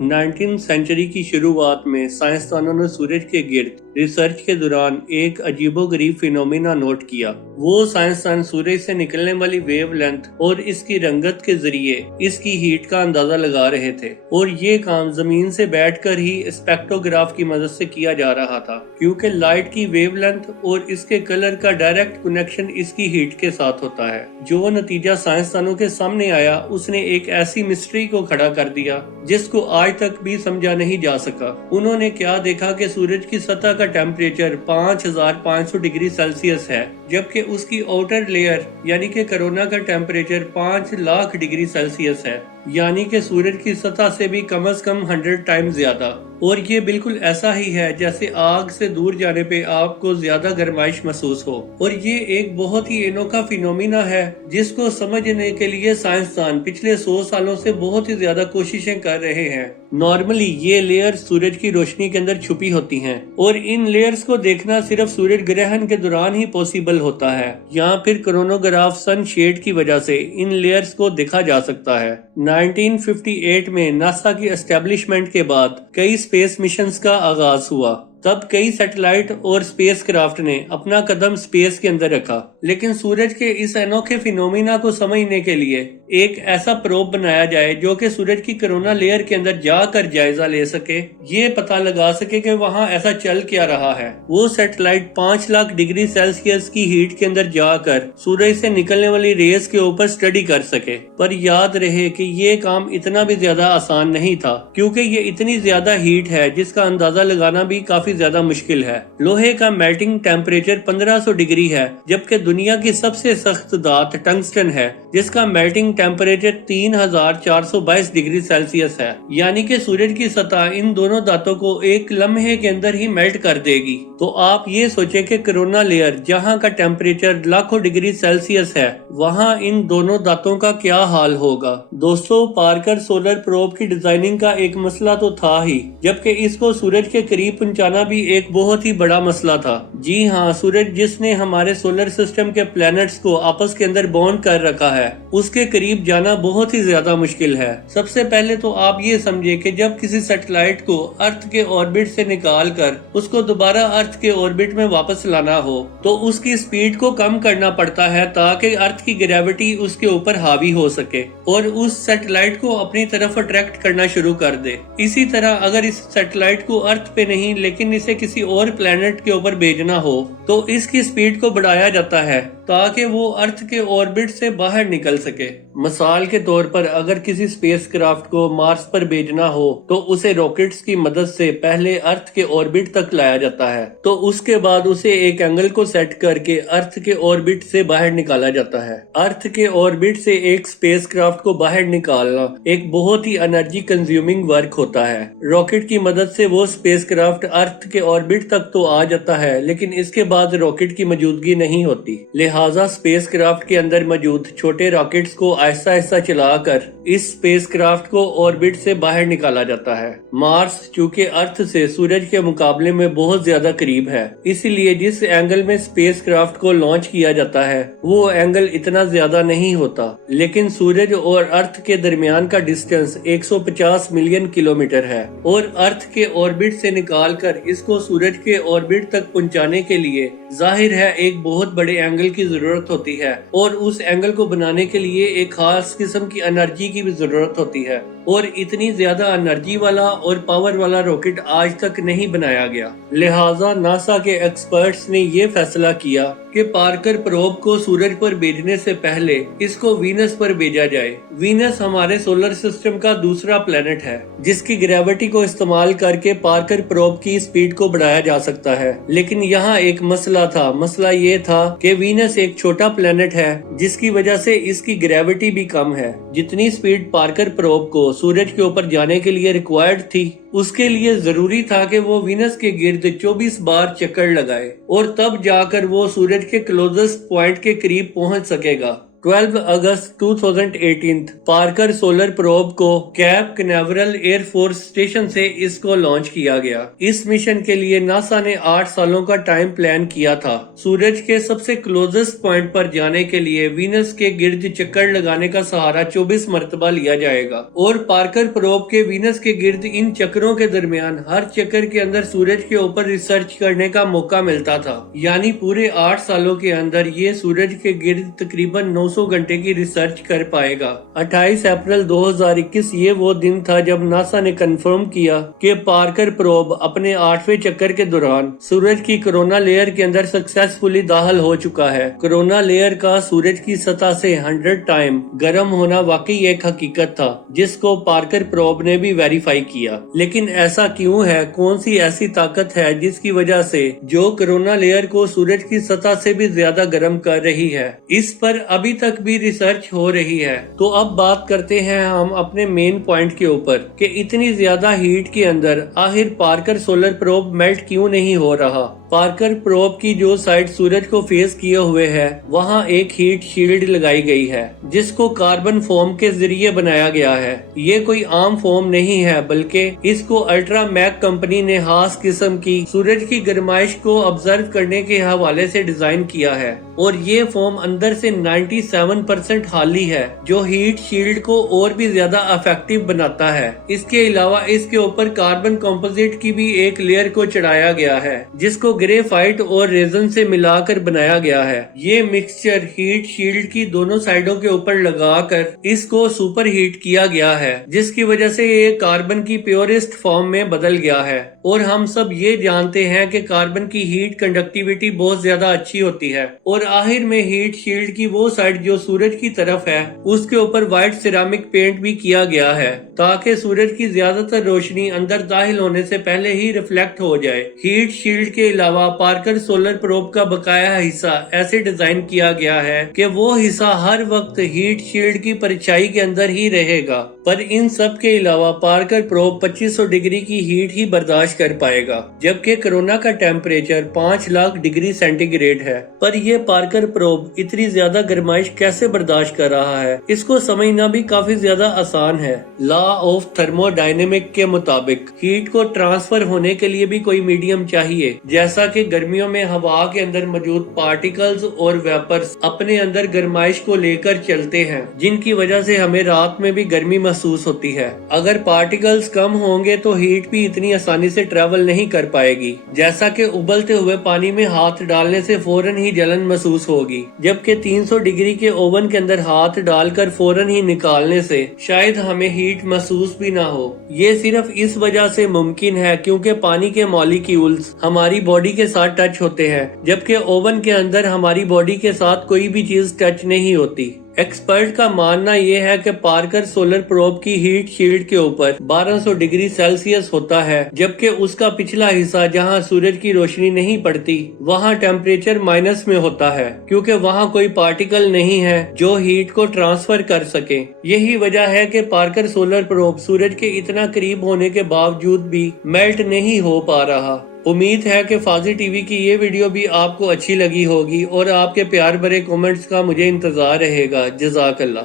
19वीं सेंचुरी की शुरुआत में साइंसदानों ने सूरज के गिर्द रिसर्च के दौरान एक अजीबोगरीब फिनोमिना नोट किया। वो साइंसदान सूरज से निकलने वाली वेवलेंथ और इसकी रंगत के जरिए इसकी हीट का अंदाजा लगा रहे थे, और ये काम जमीन से बैठकर ही स्पेक्ट्रोग्राफ की मदद से किया जा रहा था, क्योंकि लाइट की वेवलेंथ और इसके कलर का डायरेक्ट कनेक्शन इसकी हीट के साथ होता है। जो नतीजा साइंसदानों के सामने आया उसने एक ऐसी मिस्ट्री को खड़ा कर दिया जिसको आज तक भी समझा नहीं जा सका। उन्होंने क्या देखा कि सूरज की सतह का टेम्परेचर 5500 डिग्री सेल्सियस है, जबकि उसकी आउटर लेयर यानी कि कोरोना का टेम्परेचर 5 लाख डिग्री सेल्सियस है, यानी कि सूरज की सतह से भी कम से कम 100 टाइम्स ज्यादा। और ये बिल्कुल ऐसा ही है जैसे आग से दूर जाने पे आपको ज्यादा गर्माइश महसूस हो। और ये एक बहुत ही अनोखा फिनोमिना है जिसको समझने के लिए साइंसदान पिछले 100 सालों से बहुत ही ज्यादा कोशिशें कर रहे हैं। नॉर्मली ये लेयर सूरज की रोशनी के अंदर छुपी होती हैं, और इन लेयर्स को देखना सिर्फ सूरज ग्रहण के दौरान ही पॉसिबल होता है, या फिर कोरोनोग्राफ सन शेड की वजह से इन लेयर्स को देखा जा सकता है। 1958 में नासा की एस्टेब्लिशमेंट के बाद कई स्पेस मिशंस का आगाज हुआ। तब कई सैटेलाइट और स्पेस क्राफ्ट ने अपना कदम स्पेस के अंदर रखा, लेकिन सूरज के इस अनोखे फिनोमिना को समझने के लिए एक ऐसा प्रोब बनाया जाए जो कि सूरज की कोरोना लेयर के अंदर जाकर जायजा ले सके, ये पता लगा सके कि वहाँ ऐसा चल क्या रहा है। वो सैटेलाइट 5 लाख डिग्री सेल्सियस की हीट के अंदर जाकर सूरज से निकलने वाली रेस के ऊपर स्टडी कर सके। पर याद रहे कि ये काम इतना भी ज्यादा आसान नहीं था, क्योंकि ये इतनी ज्यादा हीट है जिसका अंदाजा लगाना भी काफी ज्यादा मुश्किल है। लोहे का मेल्टिंग टेम्परेचर 1500 डिग्री है, जबकि दुनिया की सबसे सख्त धात टंगस्टन है जिसका मेल्टिंग टेम्परेचर 3422 डिग्री सेल्सियस है, यानी कि सूरज की सतह इन दोनों धातों को एक लम्हे के अंदर ही मेल्ट कर देगी। तो आप ये सोचें कि कोरोना लेयर जहाँ का टेम्परेचर लाखों डिग्री सेल्सियस है, वहाँ इन दोनों धातों का क्या हाल होगा। दोस्तों, पार्कर सोलर प्रोब की डिजाइनिंग का एक मसला तो था ही, जबकि इसको सूरज के करीब पहुंचाना भी एक बहुत ही बड़ा मसला था। जी हाँ, सूरज जिसने हमारे सोलर सिस्टम के प्लैनेट्स को आपस के अंदर बॉन्ड कर रखा है, उसके करीब जाना बहुत ही ज्यादा मुश्किल है। सबसे पहले तो आप ये समझे कि जब किसी सैटेलाइट को अर्थ के ऑर्बिट से निकाल कर उसको दोबारा अर्थ के ऑर्बिट में वापस लाना हो तो उसकी स्पीड को कम करना पड़ता है ताकि अर्थ की ग्रेविटी उसके ऊपर हावी हो सके और उस सैटेलाइट को अपनी तरफ अट्रैक्ट करना शुरू कर दे। इसी तरह अगर इस सैटेलाइट को अर्थ पे नहीं लेकिन इसे किसी और प्लेनेट के ऊपर भेजना हो तो इसकी स्पीड को बढ़ाया जाता है ताकि वो अर्थ के ऑर्बिट से बाहर निकल सके। मिसाल के तौर पर अगर किसी स्पेसक्राफ्ट को मार्स पर भेजना हो तो उसे रॉकेट्स की मदद से पहले अर्थ के ऑर्बिट तक लाया जाता है, तो उसके बाद उसे एक एंगल को सेट करके अर्थ के ऑर्बिट से बाहर निकाला जाता है। अर्थ के ऑर्बिट से एक स्पेसक्राफ्ट को बाहर निकालना एक बहुत ही एनर्जी कंज्यूमिंग वर्क होता है। रॉकेट की मदद से वो स्पेसक्राफ्ट अर्थ के ऑर्बिट तक तो आ जाता है, लेकिन इसके बाद रॉकेट की मौजूदगी नहीं होती। लिहाजा स्पेसक्राफ्ट के अंदर मौजूद छोटे रॉकेट्स को आहिस्ता आहिस्ता चलाकर इस स्पेसक्राफ्ट को ऑर्बिट से बाहर निकाला जाता है। मार्स चूंकि अर्थ से सूरज के मुकाबले में बहुत ज्यादा करीब है, इसलिए जिस एंगल में स्पेसक्राफ्ट को लॉन्च किया जाता है वो एंगल इतना ज्यादा नहीं होता, लेकिन सूरज और अर्थ के दरमियान का डिस्टेंस 150 मिलियन किलोमीटर है और अर्थ के ऑर्बिट से निकालकर इसको सूरज के ऑर्बिट तक पहुंचाने के लिए जाहिर है एक बहुत बड़े एंगल की जरूरत होती है, और उस एंगल को बनाने के लिए एक खास किस्म की एनर्जी की भी जरूरत होती है, और इतनी ज्यादा एनर्जी वाला और पावर वाला रॉकेट आज तक नहीं बनाया गया। लिहाजा नासा के एक्सपर्ट्स ने ये फैसला किया कि पार्कर प्रोब को सूरज पर भेजने से पहले इसको वीनस पर भेजा जाए। वीनस हमारे सोलर सिस्टम का दूसरा प्लेनेट है जिसकी ग्रेविटी को इस्तेमाल करके पार्कर प्रोब की स्पीड को बढ़ाया जा सकता है, लेकिन यहाँ एक मसला था। मसला ये था कि वीनस एक छोटा प्लेनेट है जिसकी वजह से इसकी ग्रेविटी भी कम है। जितनी स्पीड पार्कर प्रोब को सूरज के ऊपर जाने के लिए रिक्वायर्ड थी, उसके लिए जरूरी था कि वो वीनस के गिर्द 24 बार चक्कर लगाए और तब जाकर वो सूरज के क्लोजेस्ट पॉइंट के करीब पहुंच सकेगा। 12 अगस्त 2018 पार्कर सोलर प्रोब को cap Canaveral air force station से इसको लॉन्च किया गया। इस मिशन के लिए नासा ने 8 सालों का टाइम प्लान किया था। सूरज के सबसे क्लोजेस्ट पॉइंट पर जाने के लिए वीनस के गिर्द चक्कर लगाने का सहारा 24 मरतबा लिया जाएगा और पार्कर प्रोब के वीनस के गिर्द इन चक्करों के दरमियान हर चक्कर के अंदर सूरज के ऊपर रिसर्च करने का मौका मिलता था। यानी पूरे 8 सालों के अंदर ये सूरज के गिर्द तकरीबन 900 घंटे की रिसर्च कर पाएगा। 28 अप्रैल 2021 ये वो दिन था जब नासा ने कंफर्म किया कि पार्कर प्रोब अपने 8वें चक्कर के दौरान सूरज की कोरोना लेयर के अंदर सक्सेसफुली दाखिल हो चुका है। कोरोना लेयर का सूरज की सतह से 100 टाइम गर्म होना वाकई एक हकीकत था, जिसको पार्कर प्रोब ने भी वेरीफाई किया। लेकिन ऐसा क्यों है? कौन सी ऐसी ताकत है जिसकी वजह से जो कोरोना लेयर को सूरज की सतह से भी ज्यादा गर्म कर रही है? इस पर अभी तक भी रिसर्च हो रही है। तो अब बात करते हैं हम अपने मेन पॉइंट के ऊपर कि इतनी ज्यादा हीट के अंदर आखिर पार्कर सोलर प्रोब मेल्ट क्यों नहीं हो रहा। पार्कर प्रोब की जो साइड सूरज को फेस किए हुए है वहाँ एक हीट शील्ड लगाई गई है जिसको कार्बन फोम के जरिए बनाया गया है। ये कोई आम फोम नहीं है, बल्कि इसको अल्ट्रा मैक कंपनी ने खास किस्म की सूरज की गर्माइश को ऑब्जर्व करने के हवाले से डिजाइन किया है और ये फोम अंदर से 97% हाली है जो हीट शील्ड को और भी ज्यादा इफेक्टिव बनाता है। इसके अलावा इसके ऊपर कार्बन कंपोजिट की भी एक लेयर को चढ़ाया गया है जिसको ग्रेफाइट और रेजन से मिलाकर बनाया गया है। ये मिक्सचर हीट शील्ड की दोनों साइडों के ऊपर लगाकर इसको सुपर हीट किया गया है, जिसकी वजह से ये कार्बन की प्योरेस्ट फॉर्म में बदल गया है। और हम सब ये जानते हैं कि कार्बन की हीट कंडक्टिविटी बहुत ज्यादा अच्छी होती है। और आखिर में हीट शील्ड की वो साइड जो सूरज की तरफ है उसके ऊपर व्हाइट सिरामिक पेंट भी किया गया है ताकि सूरज की ज्यादातर रोशनी अंदर दाखिल होने से पहले ही रिफ्लेक्ट हो जाए। हीट शील्ड के अलावा पार्कर सोलर प्रोब का बकाया हिस्सा ऐसे डिजाइन किया गया है कि वो हिस्सा हर वक्त हीट शील्ड की परछाई के अंदर ही रहेगा। पर इन सब के अलावा पार्कर प्रोब 2500 डिग्री की हीट ही बर्दाश्त कर पाएगा, जबकि कोरोना का टेम्परेचर 5 लाख डिग्री सेंटीग्रेड है। पर ये पार्कर प्रोब इतनी ज्यादा गर्माइश कैसे बर्दाश्त कर रहा है, इसको समझना भी काफी ज्यादा आसान है। लॉ ऑफ थर्मोडायनेमिक के मुताबिक हीट को ट्रांसफर होने के लिए भी कोई मीडियम चाहिए। जैसा कि गर्मियों में हवा के अंदर मौजूद पार्टिकल्स और वेपर्स अपने अंदर गर्माइश को लेकर चलते हैं, जिनकी वजह से हमें रात में भी गर्मी महसूस होती है। अगर पार्टिकल्स कम होंगे तो हीट भी इतनी आसानी से ट्रेवल नहीं कर पाएगी। जैसा कि उबलते हुए पानी में हाथ डालने से फौरन ही जलन महसूस होगी, जबकि 300 डिग्री के ओवन के अंदर हाथ डालकर फौरन ही निकालने से शायद हमें हीट महसूस भी ना हो। ये सिर्फ इस वजह से मुमकिन है क्योंकि पानी के मॉलिक्यूल्स हमारी बॉडी के साथ टच होते हैं, जबकि ओवन के अंदर हमारी बॉडी के साथ कोई भी चीज टच नहीं होती। एक्सपर्ट का मानना यह है कि पार्कर सोलर प्रोब की हीट शील्ड के ऊपर 1200 डिग्री सेल्सियस होता है, जबकि उसका पिछला हिस्सा जहां सूरज की रोशनी नहीं पड़ती वहां टेम्परेचर माइनस में होता है, क्योंकि वहां कोई पार्टिकल नहीं है जो हीट को ट्रांसफर कर सके। यही वजह है कि पार्कर सोलर प्रोब सूरज के इतना करीब होने के बावजूद भी मेल्ट नहीं हो पा रहा। उम्मीद है कि फाजी टीवी की ये वीडियो भी आपको अच्छी लगी होगी और आपके प्यार भरे कमेंट्स का मुझे इंतजार रहेगा। जज़ाकल्लाह।